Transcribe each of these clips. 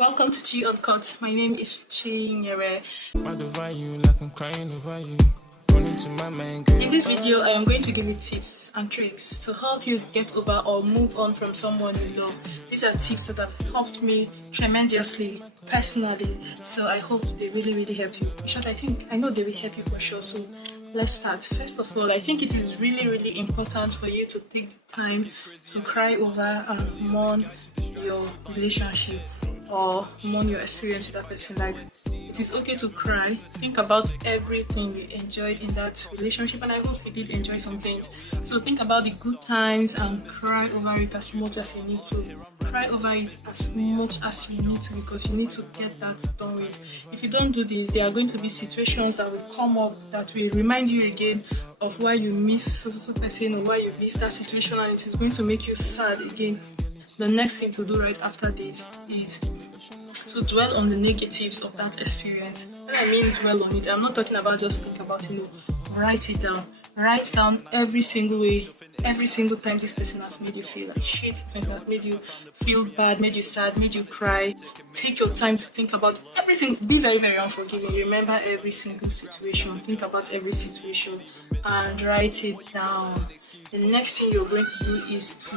Welcome to Chi Uncut. My name is Chinyere. In this video, I am going to give you tips and tricks to help you get over or move on from someone you love. These are tips that have helped me tremendously, personally. So I hope they really help you. In short, I know they will help you for sure. So let's start. First of all, I think it is really important for you to take the time to cry over and mourn your relationship or mourn your experience with that person. Like, it is okay to cry. Think about everything you enjoyed in that relationship, and I hope you did enjoy some things. So think about the good times and cry over it as much as you need to. Cry over it as much as you need to, because you need to get that done with. If you don't do this, there are going to be situations that will come up that will remind you again of why you miss so person or why you miss that situation, and it is going to make you sad again. The next thing to do right after this is to dwell on the negatives of that experience. When I mean dwell on it, I'm not talking about just think about it. Write it down. Write down every single way, every single time this person has made you feel like shit, this person has made you feel bad, made you sad, made you cry. Take your time to think about every single, be very unforgiving. Remember every single situation, think about every situation and write it down. The next thing you're going to do is to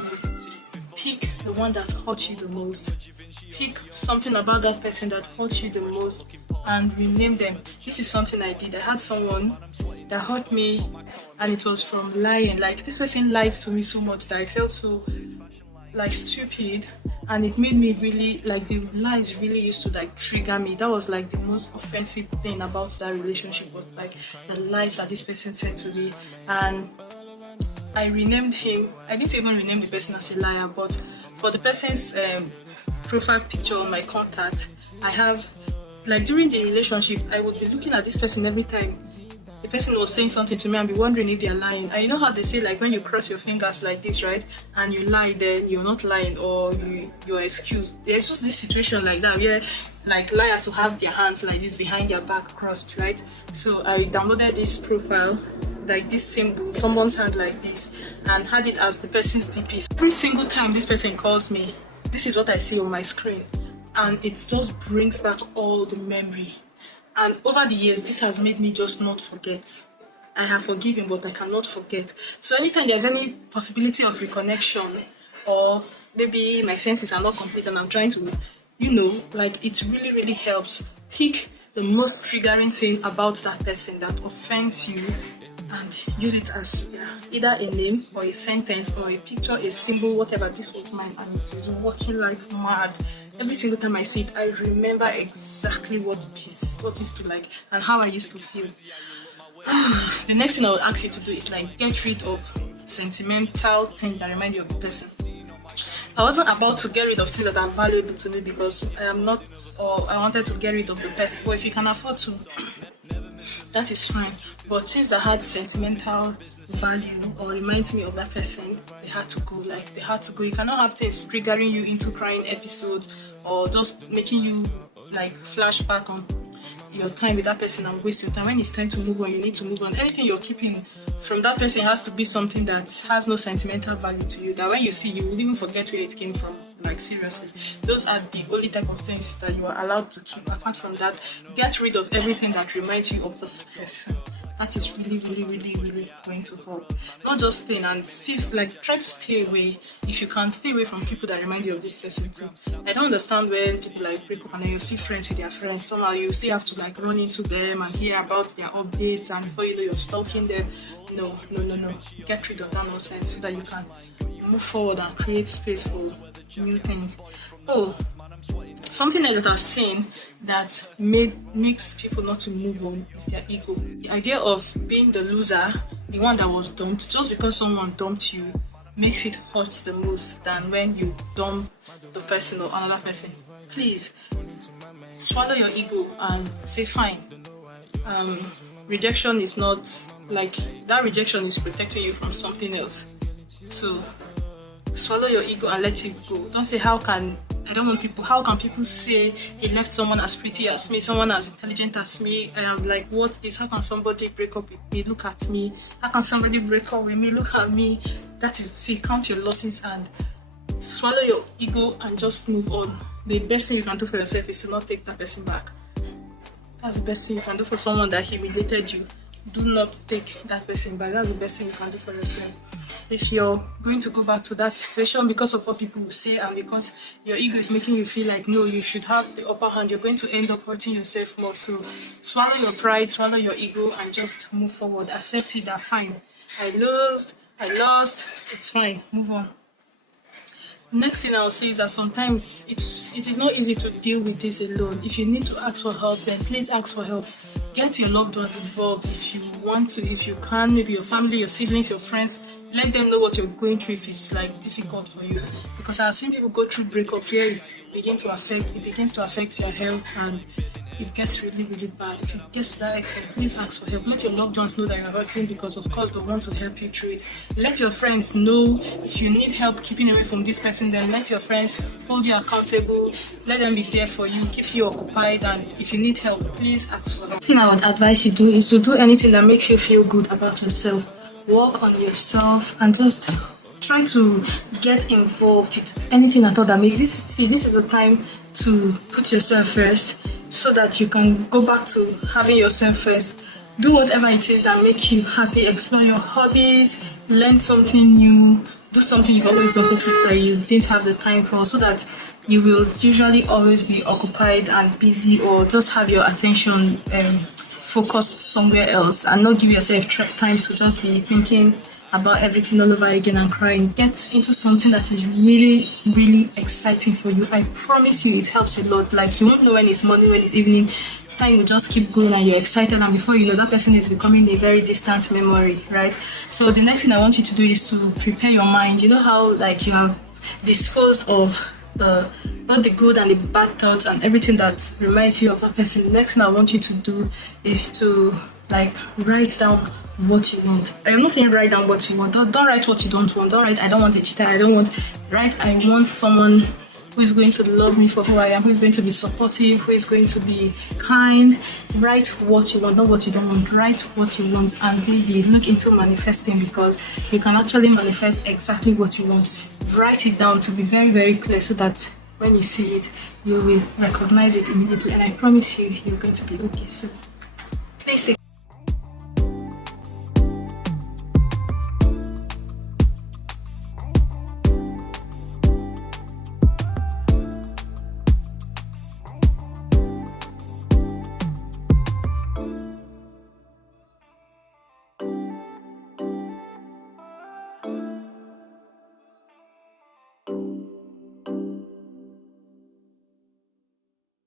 pick the one that hurt you the most. Pick something about that person that hurt you the most and rename them. This is something I did. I had someone that hurt me, and it was from lying. Like, this person lied to me so much that I felt so like stupid, and it made me really like, the lies really used to like trigger me. That was like the most offensive thing about that relationship, was like the lies that this person said to me. And I renamed him. I didn't even rename the person as a liar, but for the person's profile picture on my contact, I have, like, during the relationship, I would be looking at this person every time the person was saying something to me and be wondering if they're lying. And you know how they say, like, when you cross your fingers like this, right, and you lie, then you're not lying, or you're excused. There's just this situation like that where, like, liars will have their hands like this behind their back crossed, right? So I downloaded this profile, like this symbol, someone's hand like this, and had it as the person's DP. So every single time this person calls me, this is what I see on my screen, and it just brings back all the memory. And over the years, this has made me just not forget. I have forgiven, but I cannot forget. So anytime there's any possibility of reconnection, or maybe my senses are not complete and I'm trying to, like, it really helps. Pick the most triggering thing about that person that offends you and use it as either a name or a sentence or a picture, a symbol, whatever. This was mine, and it is working like mad. Every single time I see it, I remember exactly what used to like and how I used to feel. The next thing I would ask you to do is, like, get rid of sentimental things that remind you of the person. I wasn't about to get rid of things that are valuable to me because I am not, or I wanted to get rid of the person. But if you can afford to, that is fine. But things that had sentimental value or reminds me of that person, they had to go. Like, they had to go. You cannot have things triggering you into crying episodes or just making you like flash back on your time with that person and waste your time. When it's time to move on, you need to move on. Anything you're keeping from that person has to be something that has no sentimental value to you, that when you see, you would even forget where it came from. Like, seriously, those are the only type of things that you are allowed to keep. Apart from that, get rid of everything that reminds you of this person. That is really going to help. Not just thin, and like, try to stay away. If you can, stay away from people that remind you of this person too. I don't understand when people like break up and then you see friends with their friends. Somehow you still have to like run into them and hear about their updates, and before you know, you're stalking them. No. Get rid of that nonsense so that you can move forward and create space for new things. Something else that I've seen that makes people not to move on is their ego. The idea of being the loser, the one that was dumped, just because someone dumped you, makes it hurt the most than when you dump the person or another person. Please, swallow your ego and say, fine. Rejection is not, like, that rejection is protecting you from something else. So swallow your ego and let it go. Don't say, how can people say he left someone as pretty as me, someone as intelligent as me? I am like, what's this? How can somebody break up with me? Look at me. How can somebody break up with me? Look at me. That is, see, count your losses and swallow your ego and just move on. the best thing you can do for yourself is to not take that person back. That's the best thing you can do for someone that humiliated you. Do not take that person back. That's the best thing you can do for yourself. If you're going to go back to that situation because of what people will say and because your ego is making you feel like, no, you should have the upper hand, you're going to end up hurting yourself more. So swallow your pride, swallow your ego, and just move forward. Accept it that fine. I lost, it's fine. Move on. Next thing I'll say is that sometimes it is not easy to deal with this alone. If you need to ask for help, then please ask for help. Get your loved ones involved if you want to, if you can, maybe your family, your siblings, your friends. Let them know what you're going through if it's like difficult for you. Because I've seen people go through breakup where it begins to affect your health and it gets really, really bad. If it gets to that extent, please ask for help. Let your loved ones know that you're hurting because, of course, they want to help you through it. Let your friends know if you need help keeping away from this person, then let your friends hold you accountable. Let them be there for you, keep you occupied, and if you need help, please ask for help. The thing I would advise you do is to do anything that makes you feel good about yourself. Work on yourself and just try to get involved with anything at all that makes this. See, this is a time to put yourself first, so that you can go back to having yourself first. Do whatever it is that makes you happy. Explore your hobbies, learn something new, do something you always wanted to that you didn't have the time for, so that you will usually always be occupied and busy, or just have your attention focused somewhere else and not give yourself time to just be thinking about everything all over again and crying. Get into something that is really, really exciting for you. I promise you it helps a lot. Like, you won't know when it's morning, when it's evening. Time will just keep going and you're excited, and before you know, that person is becoming a very distant memory, right? So the next thing I want you to do is to prepare your mind. You know how like you have disposed of both the good and the bad thoughts and everything that reminds you of that person. The next thing I want you to do is to like write down what you want. I'm not saying write down what you want. Don't write what you don't want. Don't write I don't want a cheater. Write I want someone who is going to love me for who I am, who is going to be supportive, who is going to be kind. Write what you want, not what you don't want. Write what you want, and maybe look into manifesting, because you can actually manifest exactly what you want. Write it down to be very, very clear, so that when you see it, you will recognize it immediately. And I promise you, you're going to be okay soon.